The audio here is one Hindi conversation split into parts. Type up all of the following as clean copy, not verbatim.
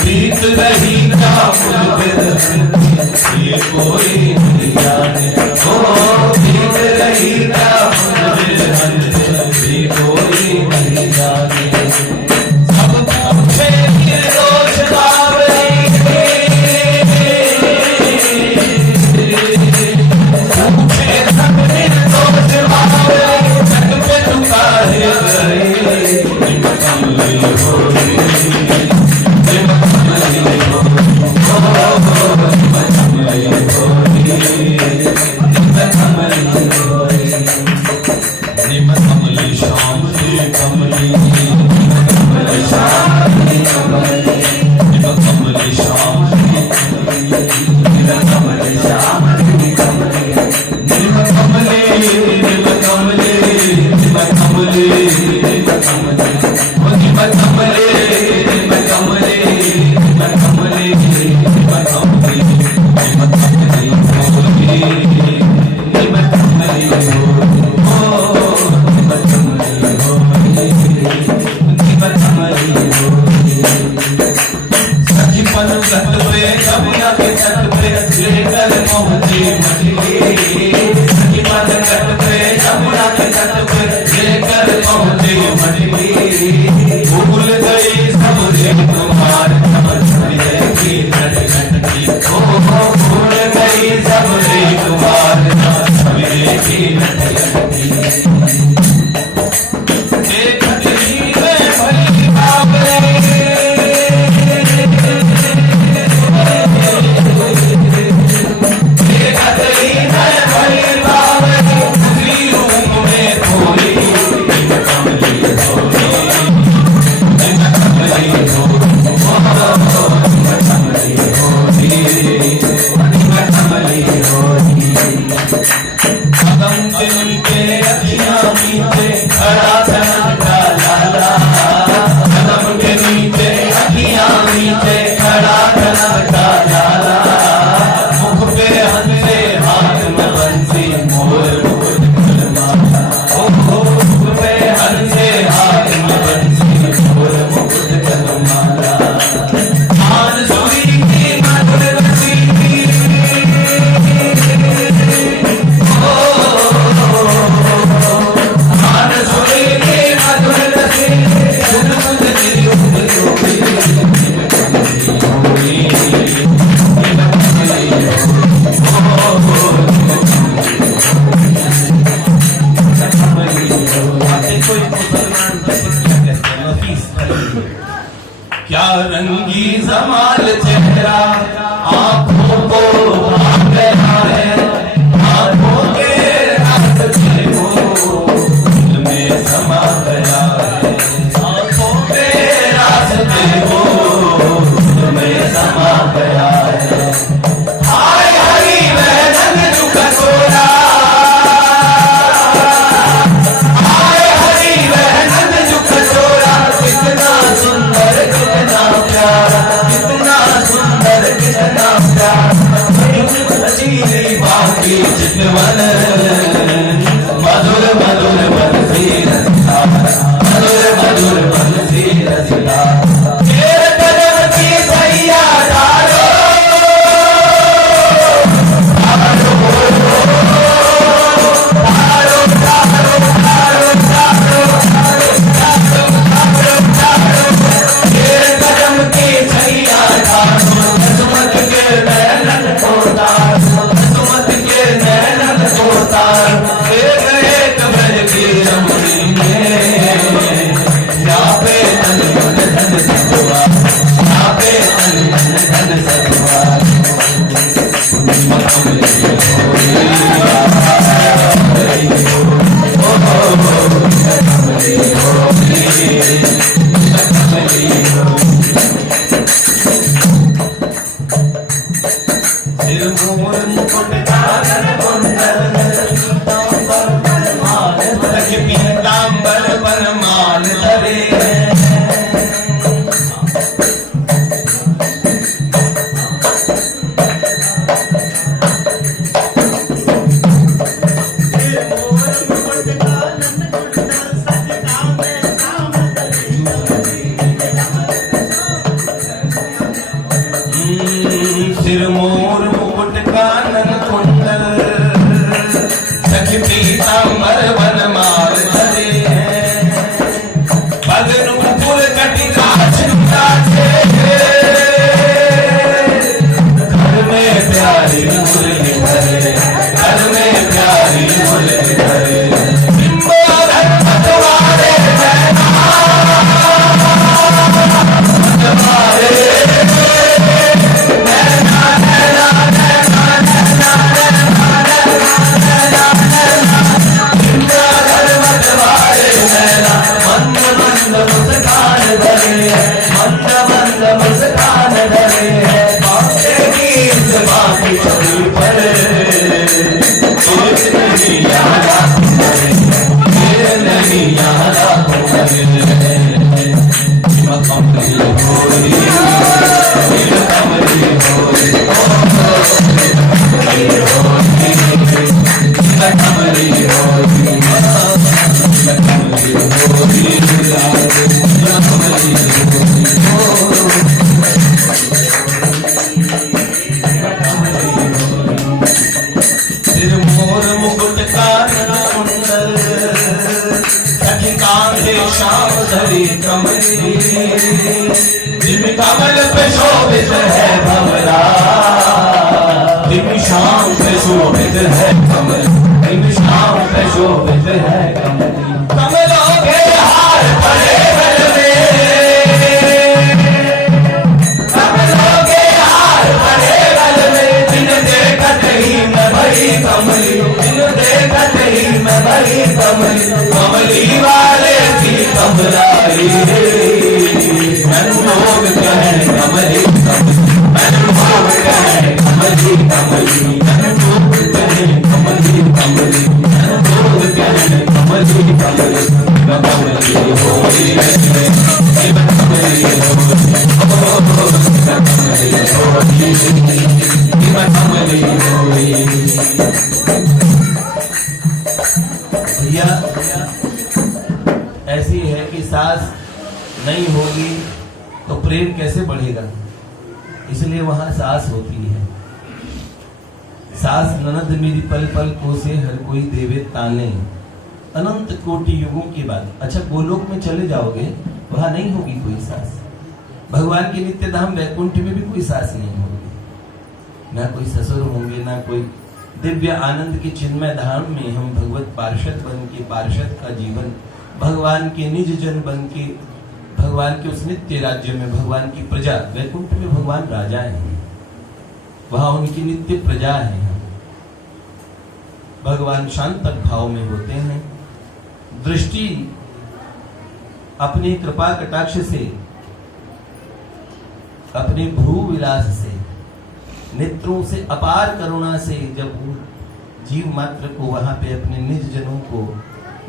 प्रीत रही क्या ये कोई नहीं जाने, ओ प्रीत रही क्या ये कोई नहीं जाने। सब पूछे निर्दोष बावरी, पूछे सब निर्दोष बावरी, जग पे तू काहे करे कमली हो भूल गई सबसे तुम्हारे भूल गई सबसे तुम्हारे क्या रंगी जमाल चेहरा आंखों को भाग गया है, आंखों के रास्ते को दिल में समा गया है, आंखों के रास्ते को दिल में समा गया है। हाय हरी महनत दुख छोड़ा, हाय हरी महनत दुख छोड़ा, कितना सुंदर कितना प्यारा, कितना सुंदर कितना प्यारा, बाकी चितवन मधुर मधुर सांबर वन मार धरे हैं बगनूपुर कटिराज घर में प्यारी मुरली धरे घर में प्यारी मुरली धरे कमल पे शोभित है भंवरा दिन शाम पे शोभित है कमल दिन शाम पे शोभित है कमल कमलों के हार पड़े गल में कमलों के हार पड़े गल में दिन देखत ही मैं भरी कमली दिन देखत ही मैं भरी कमली कमली वाले की कमलाई लोग कहें कमली लोग कहें कमली कमली लोग कहें कमली कमली लोग कहें कमली कमली कमली होली भैया ऐसी है कि सास नहीं होगी तो प्रेम कैसे बढ़ेगा। इसलिए वहां सास होती है। सास ननद मेरी पल पल को से हर कोई देवे ताने अनंत कोटि युगों की बात। अच्छा गोलोक में चले जाओगे वहां नहीं होगी कोई सास। भगवान के नित्य धाम वैकुंठ में भी कोई सास नहीं होगी, ना कोई ससुर होंगे, ना कोई दिव्य आनंद के चिन्मय धाम में हम भगवत पार्षद बन के पार्षद का जीवन भगवान के निज जन बन के भगवान के उस नित्य राज्य में भगवान की प्रजा। वैकुंठ में भगवान राजा हैं, वहां उनकी नित्य प्रजा है। भगवान शांत भाव में होते हैं। दृष्टि अपनी कृपा कटाक्ष से अपने भ्रू विलास से नेत्रों से अपार करुणा से जब जीव मात्र को वहां पे अपने निज जनों को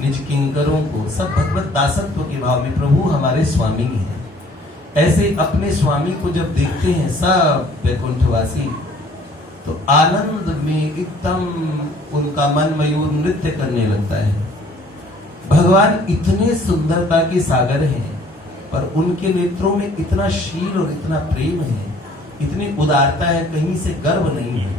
निज किंकरों को सब भगवत दासत्व के भाव में प्रभु हमारे स्वामी हैं, ऐसे अपने स्वामी को जब देखते हैं सब वैकुंठवासी तो आनंद में एकदम उनका मन मयूर नृत्य करने लगता है। भगवान इतने सुंदरता के सागर हैं पर उनके नेत्रों में इतना शील और इतना प्रेम है, इतनी उदारता है, कहीं से गर्व नहीं है।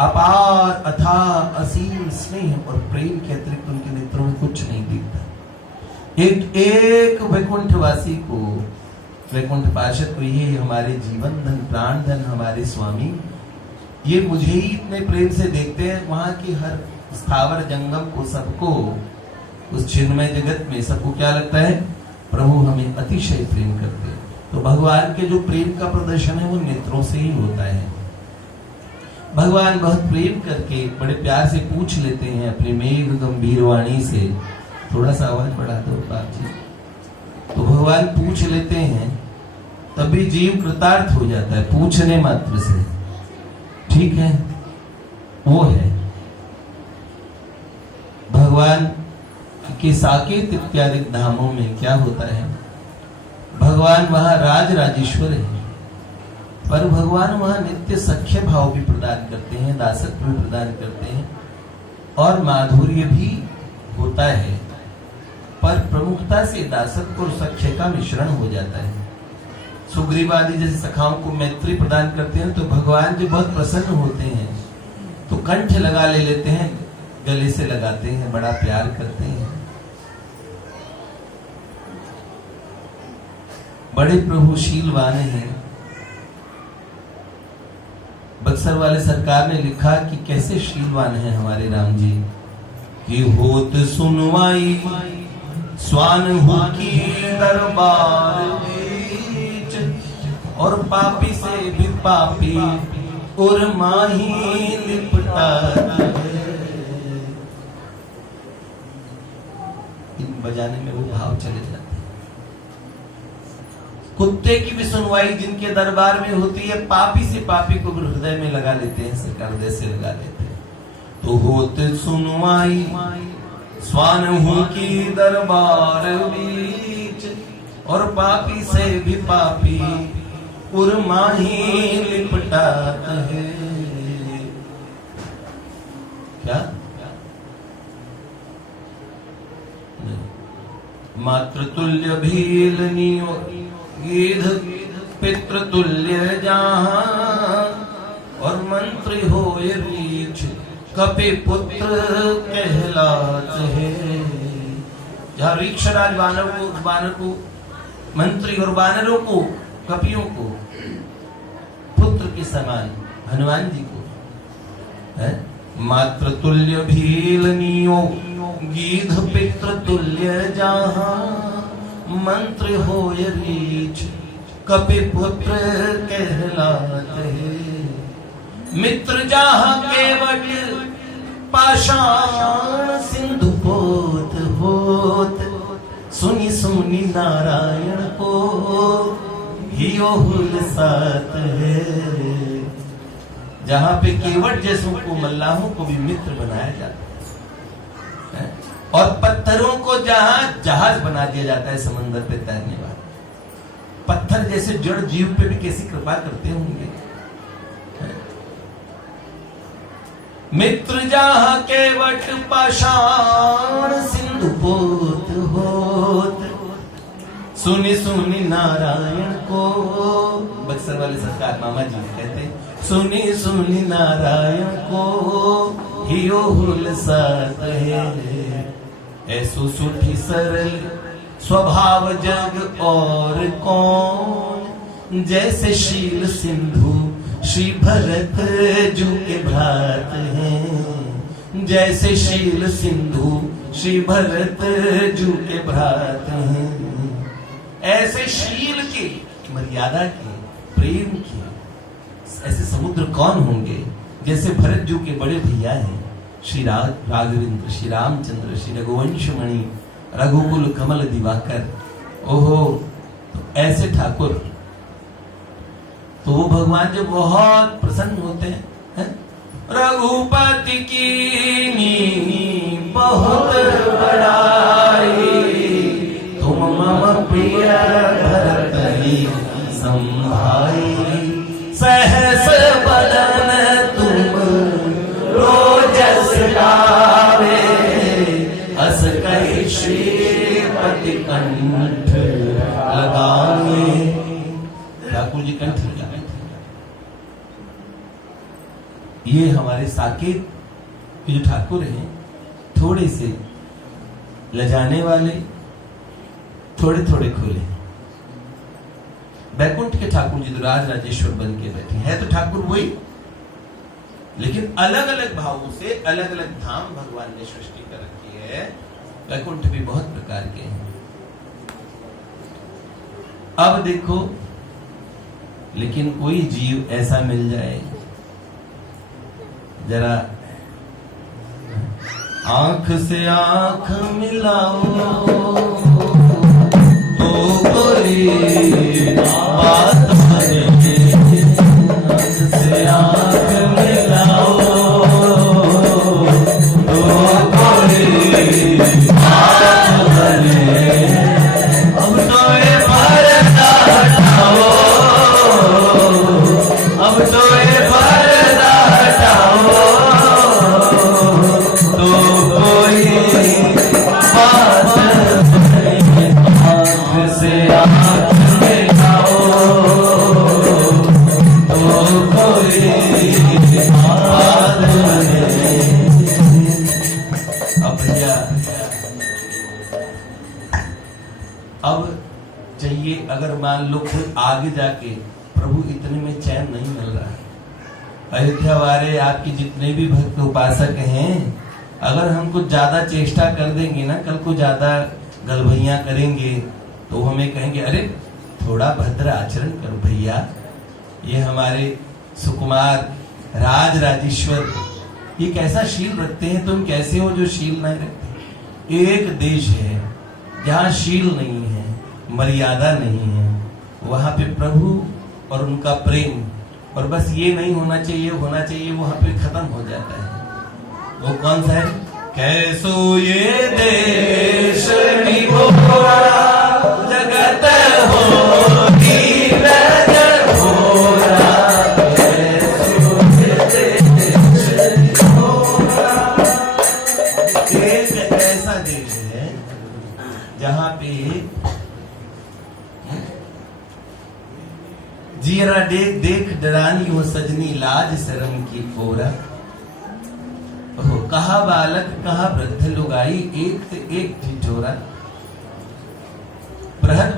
अपार अथाह असीम स्नेह और प्रेम के अतिरिक्त उनके नेत्रों में कुछ नहीं दिखता। एक एक वैकुंठवासी को वैकुंठ पार्षद को ये हमारे जीवन धन प्राण धन हमारे स्वामी, ये मुझे ही इतने प्रेम से देखते हैं। वहां की हर स्थावर जंगम को सबको उस चिन्मय जगत में सबको क्या लगता है, प्रभु हमें अतिशय प्रेम करते हैं। तो भगवान के जो प्रेम का प्रदर्शन है वो नेत्रों से ही होता है। भगवान बहुत प्रेम करके बड़े प्यार से पूछ लेते हैं अपनी मेघ गंभीर वाणी से, थोड़ा सा आवाज बढ़ा दो बाप जी। तो भगवान पूछ लेते हैं, तभी जीव कृतार्थ हो जाता है पूछने मात्र से। ठीक है, वो है भगवान के साकेत इत्यादि धामों में क्या होता है, भगवान वहां राज राजेश्वर है पर भगवान वहां नित्य सख्य भाव भी प्रदान करते हैं, दासत्व भी प्रदान करते हैं और माधुर्य भी होता है। पर प्रमुखता से दासत्व और सख्य का मिश्रण हो जाता है। सुग्रीव आदि जैसे सखाओं को मैत्री प्रदान करते हैं तो भगवान जो बहुत प्रसन्न होते हैं तो कंठ लगा ले लेते हैं गले से लगाते हैं, बड़ा प्यार करते हैं। बड़े प्रभुशीलवान हैं। बक्सर वाले सरकार ने लिखा कि कैसे शीलवान है हमारे राम जी कि होत सुनवाई स्वान हो की दरबार बीच, और पापी से भी पापी और माही लिपटा। इन बजाने में वो भाव चले जाते हैं। कुत्ते की भी सुनवाई जिनके दरबार में होती है, पापी से पापी को हृदय में लगा लेते हैं, सरकार हृदय से लगा लेते हैं। तो होते सुनवाई स्वान हूं की दरबार बीच, और पापी से भी पापी उर्माही लिपटाता है। क्या मातृतुल्य भीलनियो गीध पितृतुल्य जहां, और मंत्री हो ये रीछ कपि पुत्र कहलाते हैं। जहाँ रीक्षराज बानर को मंत्री और बानरों को, कपियों को पुत्र के समान हनुमान जी को है। मातृतुल्य भीलनियो गीध पितृतुल्य जहां, मंत्र हो ये रीछ कपि पुत्र कहलाते हैं। मित्र जहां केवट पाषाण सिंधु पोत होत, सुनी सुनी नारायण को हियो हुल साथ है। जहां पे केवट जैसों को, मल्लाहों को भी मित्र बनाया जाता है, और पत्थरों को जहां जहाज बना दिया जाता है समंदर पे तैरने वाले। पत्थर जैसे जड़ जीव पे भी कैसी कृपा करते होंगे। मित्र जहां केवट पाषाण सिंधु पोत होत, सुनी सुनी नारायण को। बक्सर वाले सरकार मामा जी कहते, सुनी सुनी नारायण को हियो हुल साथ है। ऐसो सुठी सरल स्वभाव जग और कौन, जैसे शील सिंधु श्री भरत जू के भ्रात हैं। जैसे शील सिंधु श्री भरत जू के भ्रात हैं। ऐसे शील के, मर्यादा के, प्रेम के ऐसे समुद्र कौन होंगे जैसे भरत जू के बड़े भैया हैं श्री राघवेंद्र, श्री रामचंद्र, श्री रघुवंश मणि, रघुकुल कमल दिवाकर। ओहो, तो ऐसे ठाकुर, तो वो भगवान जो बहुत प्रसन्न होते हैं। रघुपति की बहुत बड़ाई, तुम मम प्रिय भरत संभाई। सहस बदन तुम रोजस गावे, अस कहि श्रीपति कंठ लगावे। ठाकुर जी कंठ लगाए। ये हमारे साकेत के जो ठाकुर हैं, थोड़े से लजाने वाले, थोड़े थोड़े खोले। बैकुंठ के ठाकुर जी तो राज राजेश्वर बन के बैठे हैं, तो ठाकुर वही, लेकिन अलग अलग भावों से अलग अलग धाम भगवान ने सृष्टि कर रखी है। बैकुंठ भी बहुत प्रकार के हैं। अब देखो, लेकिन कोई जीव ऐसा मिल जाए, जरा आंख से आंख मिलाओ तो कोई बात बने। आंख से आंख मिलाओ तो कोई बात बने। अब तो ये पर्दा हटाओ, अब तो ये पर्दा हटाओ तो कोई बात बने। आंख से आंख मिलाओ अब चाहिए, अगर मान लो खुद आगे जाके प्रभु इतने में चैन नहीं मिल रहा है। अयोध्या वाले आपके जितने भी भक्त उपासक हैं, अगर हम कुछ ज्यादा चेष्टा कर देंगे ना, कल को ज्यादा गलभैया करेंगे तो हमें कहेंगे अरे थोड़ा भद्र आचरण करो भैया। ये हमारे सुकुमार राज राजेश्वर ये कैसा शील रखते हैं, तुम कैसे हो जो शील नहीं रखते। एक देश है जहाँ शील नहीं है, मर्यादा नहीं है, वहां पे प्रभु और उनका प्रेम, और बस ये नहीं होना चाहिए, होना चाहिए वहां पे खत्म हो जाता है। वो कौन सा है? कैसो ये देश निभोरा जगत हो एक ऐसा देश है जहां पे जीरा देख देख डरानी हो सजनी लाज शर्म की फोरा। कहा बालक कहा वृद्ध लुगाई एक से एक ठिठोरा। बृहद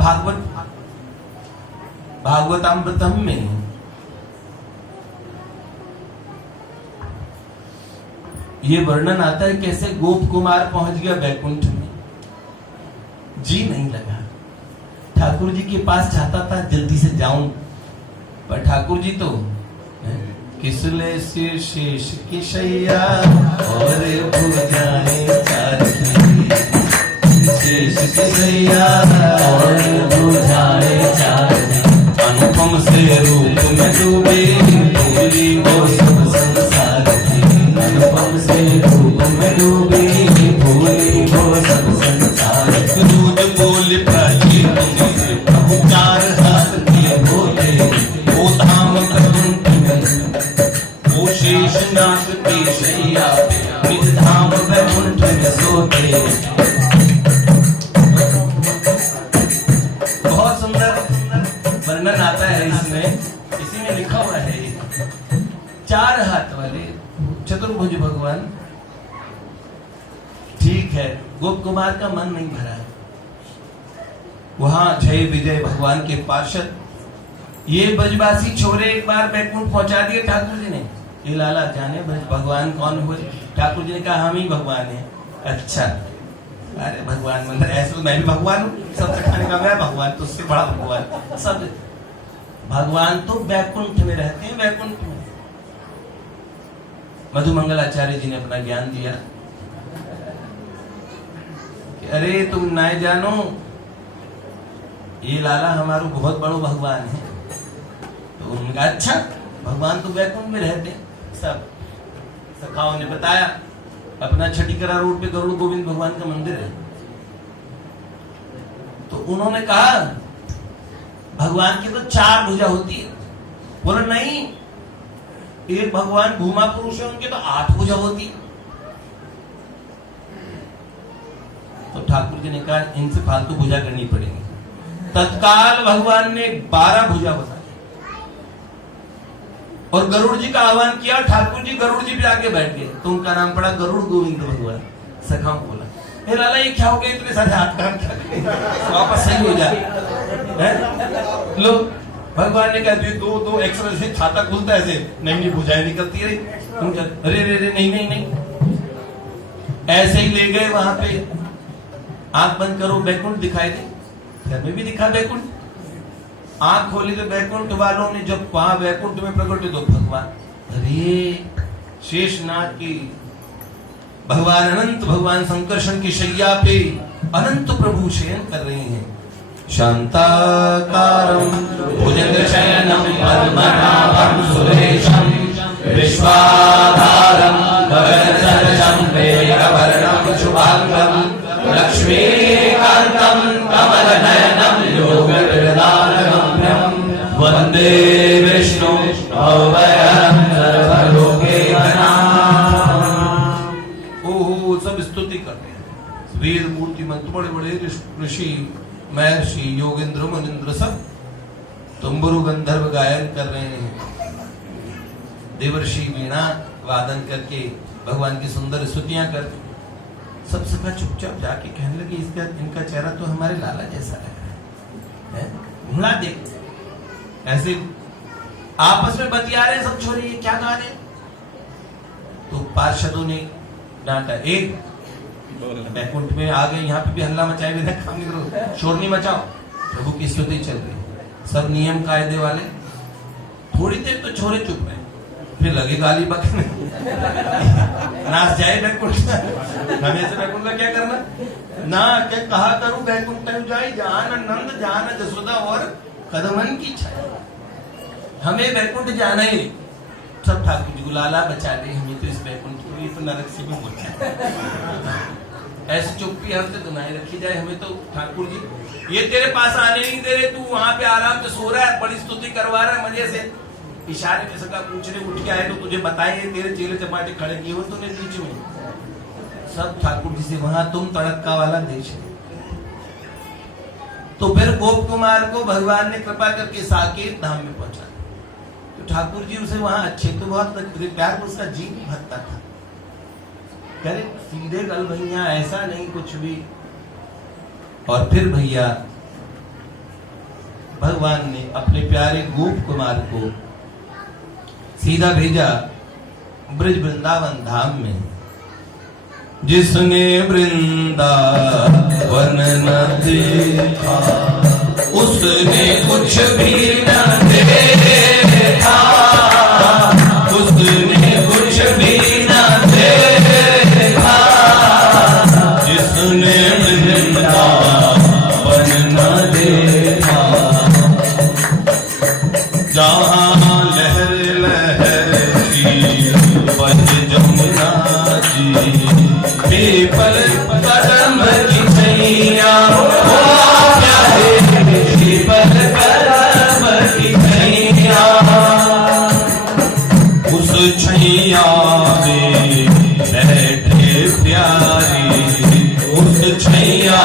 भागवतामृतम में ये वर्णन आता है कैसे गोप कुमार पहुंच गया बैकुंठ में, जी नहीं लगा, ठाकुर जी के पास चाहता था जल्दी से जाऊं, पर ठाकुर जी तो किसले सिर शेष की शैया और भुजाएं चार शेष की शैया और भुजाएं चार। अनुपम से रूप में डूबे भूली वो सब संसार। अनुपम से रूप में डूबे भूली वो सब संसार। दूध बोल प्राची प्रभु चार हाथ के बोले वो धाम प्रभु वो शेषनाग की शैया निज धाम वैकुंठ में सोते। बहुत सुंदर वर्णन आता है इसमें, इसी में लिखा हुआ है चार हाथ वाले चतुर्भुज भगवान। ठीक है, गोप कुमार का मन नहीं भरा, वहां जय विजय भगवान के पार्षद ये ब्रजवासी छोरे एक बार बैकुंठ पहुंचा दिए ठाकुर जी ने। ये लाला जाने भगवान कौन हुए? ठाकुर जी ने कहा हम ही भगवान हैं। अच्छा, अरे भगवान मतलब ऐसे तो मैं भी भगवान हूँ, सबसे खाने का मैं भगवान, तो उससे बड़ा भगवान सब। भगवान तो बैकुंठ में रहते हैं, बैकुंठ में। मधुमंगलाचार्य जी ने अपना ज्ञान दिया कि अरे तुम ना जानो ये लाला हमारो बहुत बड़ो भगवान है। तो उन्होंने कहा अच्छा, भगवान तो बैकुंठ में रहते हैं। सब सखाओं ने बताया, अपना छठीकरा रोड पे गरुड़ गोविंद भगवान का मंदिर है। तो उन्होंने कहा भगवान की तो चार भुजा होती है। बोला नहीं, एक भगवान भूमा पुरुष है, उनके तो 8 भुजा होती है। तो ठाकुर जी ने कहा इनसे फालतू भुजा करनी पड़ेगी। तत्काल भगवान ने 12 भुजा बताई और गरुड़ जी का आह्वान किया। ठाकुर जी गरुड़ जी पे आके बैठ गए, तो उनका नाम पड़ा गरुड़ गोविंद भगवान। सखाओं बोला हे लाला ये क्या हो गया, इतने सारे हाथ काम क्या वापस सही हो जाए। लो भगवान ने कहा दो एक्सरे से छाता खुलता है, ऐसे नहीं भुजाएं निकलती रही। अरे रे रे नहीं नहीं नहीं, ऐसे ही ले गए वहां पे। आंख बंद करो, बैकुंठ दिखाई दे। घर में भी दिखा बैकुंठ। आंख खोली तो बैकुंठ वालों ने जब वहां बैकुंठ में प्रकट तो भगवान, अरे शेषनाग की भगवान अनंत भगवान संकर्षण की शैया पे अनंत प्रभु शयन कर रहे हैं। शांताकारं भुजगशयनं पद्मनाभं सुरेशं विश्वाधारं गगनसदृशं मेघवर्णं शुभांगं लक्ष्मीकान्तं कमलनयनं योगनिर्दानगम्यं वन्दे विष्णु भवभयहरं सर्वलोकैकनाथं। ओहो, सब स्तुति करते हैं। वेद मूर्ति मंत्र बड़े बड़े ऋषि महर्षि योगेंद्र मुनिंद्र सब तुम्बरु गंधर्व गायन कर रहे हैं। देवर्षि वीणा वादन करके भगवान की सुंदर स्तुतियां कर सब सखा चुपचाप जाके कहने लगे इसका इनका चेहरा तो हमारे लाला जैसा लग रहा है, घुड़ा देख। ऐसे आपस में बतिया रहे सब छोरे, ये क्या गा रहे। तो पार्षदों ने डांटा, एक बैकुंठ में आ गए, यहाँ पे भी हल्ला मचाए बिना काम नहीं करो, शोर नहीं मचाओ, प्रभु की स्तुति चल रही, सब नियम कायदे वाले। थोड़ी देर तो छोरे चुप रहे, फिर लगे गाली बकने, नाच जाए बैकुंठ, हमें से बैकुंठ का क्या करना ना, क्या कहा करूं बैकुंठ जाए, जान नंद जान जसोदा और कदमन की छाया, हमें बैकुंठ जाना ही नहीं। सब ठाकुर जी को लाला बचा दे, हमें तो इस बैकुंठ को, ये तो नरक से भी होता। ऐसी चुप्पी हम से दुनाई रखी जाए, हमें तो ठाकुर जी ये तेरे पास आने नहीं दे रहे, तू वहां पे आराम से सो रहा है, बड़ी स्तुति करवा रहा है मजे से, इशारे में सका पूछने उठ के आए तो तुझे बताए तेरे चेले चपाटे खड़े किए हो तूने बीच में। सब ठाकुर जी से वहां तुम तड़क्का वाला देश है। तो फिर गोप कुमार को भगवान ने कृपा करके साकेत धाम में पहुंचा। तो ठाकुर जी उसे वहां अच्छे तो बहुत प्यार में उसका जी भी भरता था, करे सीधे गल भैया, ऐसा नहीं कुछ भी। और फिर भैया भगवान ने अपने प्यारे गोप कुमार को सीधा भेजा ब्रज वृंदावन धाम में। जिसने वृंदावन न देखा उसने कुछ भी न देखा, उसने कुछ भी न देखा। जिसने वृंदावन न देखा, जहाँ लहर जमुना जी, पीपल कदम की छैया, पीपल कदम की छैया, उस छैया में बैठे प्यारी, उस छैया